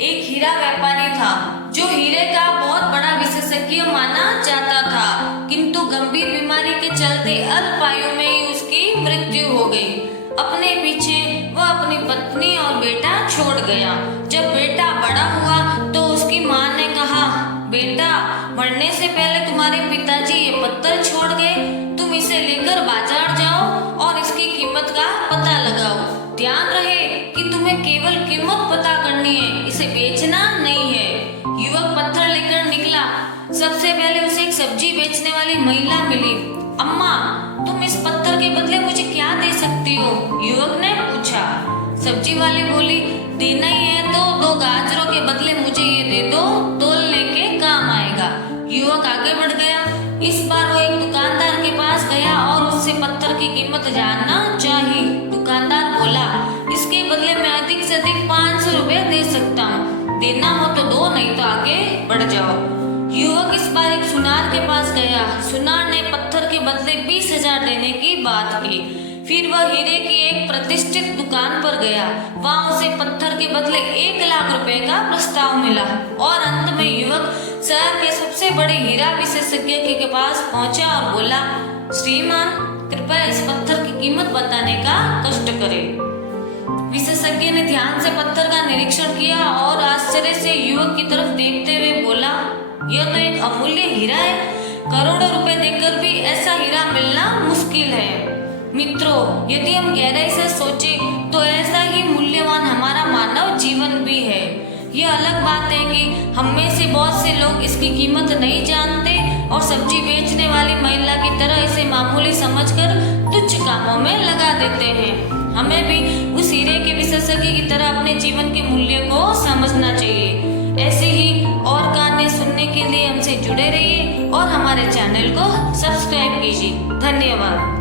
एक हीरा व्यापारी था जो हीरे का बहुत बड़ा विशेषज्ञ माना जाता था, किंतु गंभीर बीमारी के चलते अल्प आयु में ही उसकी मृत्यु हो गई। अपने पीछे वह अपनी पत्नी और बेटा छोड़ गया। जब बेटा बड़ा हुआ तो उसकी माँ ने कहा, बेटा, मरने से पहले तुम्हारे पिताजी ये पत्थर छोड़ गए, तुम इसे लेकर बाजार जाओ और इसकी कीमत का पता लगाओ। ध्यान रहे कि तुम्हें केवल कीमत पता करनी है, इसे बेचना नहीं है। युवक पत्थर लेकर निकला। सबसे पहले उसे एक सब्जी बेचने वाली महिला मिली। अम्मा, तुम इस पत्थर के बदले मुझे क्या दे सकती हो? युवक ने पूछा। सब्जी वाली बोली, देना ही है तो 2 गाजरों के बदले मुझे ये दे दो, तोलने के काम आएगा। युवक आगे बढ़ गया। इस बार वो एक दुकानदार के पास गया और उससे पत्थर की कीमत जानना चाही। दुकानदार बोला, इसके बदले मैं अधिक से अधिक 500 रुपए दे सकता हूँ, देना हो तो दो, नहीं तो आगे बढ़ जाओ। युवक इस बार एक सुनार के पास गया। सुनार ने पत्थर के बदले 20,000 देने की बात की। फिर वह हीरे की एक प्रतिष्ठित दुकान पर गया। वहां उसे पत्थर के बदले 1 लाख रुपए का प्रस्ताव मिला और अंत में युवक शहर के सबसे बड़े हीरा विशेषज्ञ के पास पहुंचा और बोला, श्रीमान, कृपया इस पत्थर की कीमत बताने का कष्ट करें। विशेषज्ञ ने ध्यान से पत्थर का निरीक्षण किया और आश्चर्य से युवक की तरफ देखते हुए बोला, यह तो एक अमूल्य हीरा है। करोड़ों रुपए देकर भी ऐसा हीरा मिलना मुश्किल है। मित्रों, यदि हम गहराई से सोचें तो ऐसा ही मूल्यवान हमारा मानव जीवन भी है। यह अलग बात है कि हम में से बहुत से लोग इसकी कीमत नहीं जानते और सब्जी बेचने वाली महिला की तरह इसे मामूली समझकर तुच्छ कामों में लगा देते हैं। हमें भी उस हीरे के विशेषज्ञ की तरह अपने जीवन के मूल्य को समझना चाहिए। ऐसे ही और कहानी सुनने के लिए हमसे जुड़े रहिए और हमारे चैनल को सब्सक्राइब कीजिए। धन्यवाद।